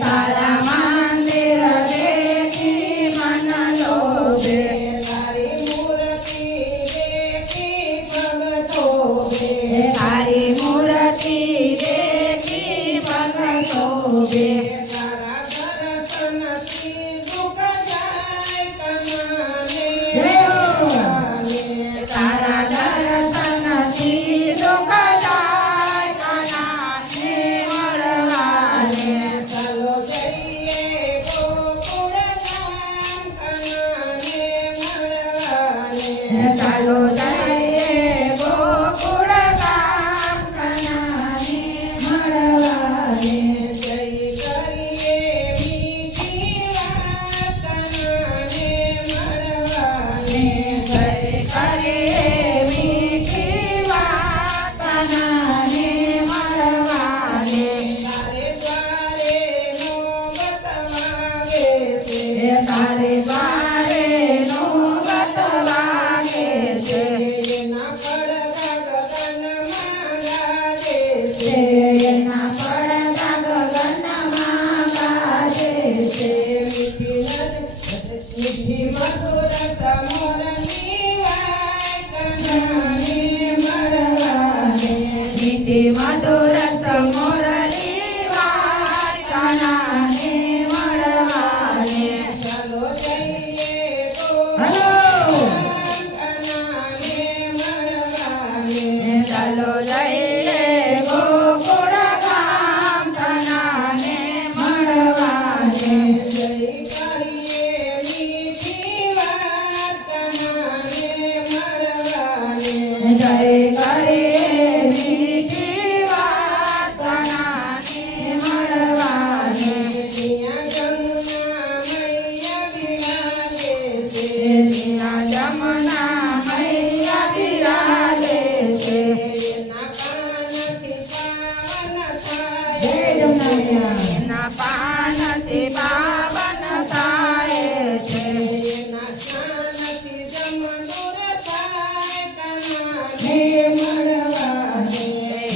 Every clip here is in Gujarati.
તારા મંદિર દેખી મન લોભે તારી મૂર્તિ દેખી ભગતો બે તારી મૂર્તિ દેખી ભગતો બે તારા દર્શનથી દુઃખ જાય કનાને તારા દર્શનથી દુઃખ જાય કનાને મળવાને ચાલો જઈએ ગોકુળ ધામ કનાને મળવાને ચાલો જઈએ ગોકુળ ધામ કનાને મળવાને જય કરીએ મીઠી વાત કનાને મળવાને જય કરીએ મીઠી વાત કનાને મળવાને તારે દ્વારે નો બતવાગે છે તારે દ્વારે નો બતવાગે છે એના પડઘા ગગનમાં ગાજે છે એના પડઘા ગગનમાં ગાજે છે મીઠી મધુર સમોરની વાત કનાને મળવાને મીઠી મધુર સમોરની વાત કનાને મળવાને ચાલો જઈએ કનાને મળવાને ચાલો જઈએ ગોકુળ ધામ કનાને મળવાને જય કરીએ મીઠી વાત કનાને મળવાને જય કરીએ મીઠી વાત કનાને મળવાને ત્યાં જમના મૈયા બિરાજે છે ત્યાં જમના મૈયા બિરાજે છે એના પાનથી પાવન થાય એના પાનથી પાવન થાય છે એના સ્નાનથી જમદૂર થાય કનાને મળવાને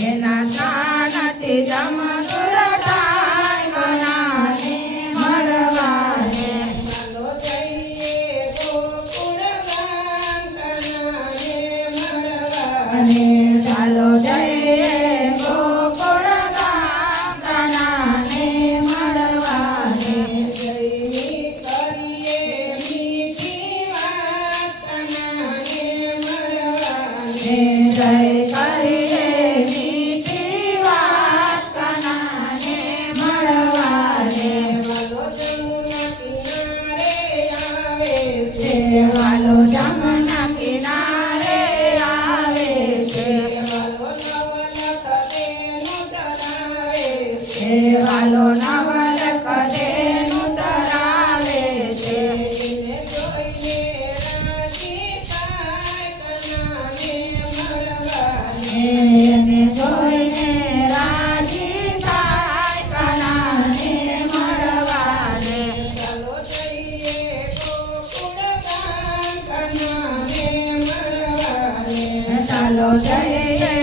એના સ્નાનથી જમદૂર થાય કનાને મળવાને ચાલો જઈએ ગોકુળ ધામ કનાને મળવાને ચાલો જઈએ ગોકુળ ધામ કનાને મળવાને જયની કરીએ મીઠી વાત કનાને મળવાને જય કરીએ મીઠી વાત કનાને મળવાને વાલો જમના કિનારે આવે છે વાલો જમના કિનારે આવે છે વાલો નવલખ તેનું તરાવે છે વાલો નવલખ તેનું તરાવે છે એને જોઈને રાજી થાય કનાને મળવાને એને જોઈને રાજી થાય કનાને મળવાને ચાલો જઈએ ગોકુળ ધામ કનાને મળવાને ચાલો જઈએ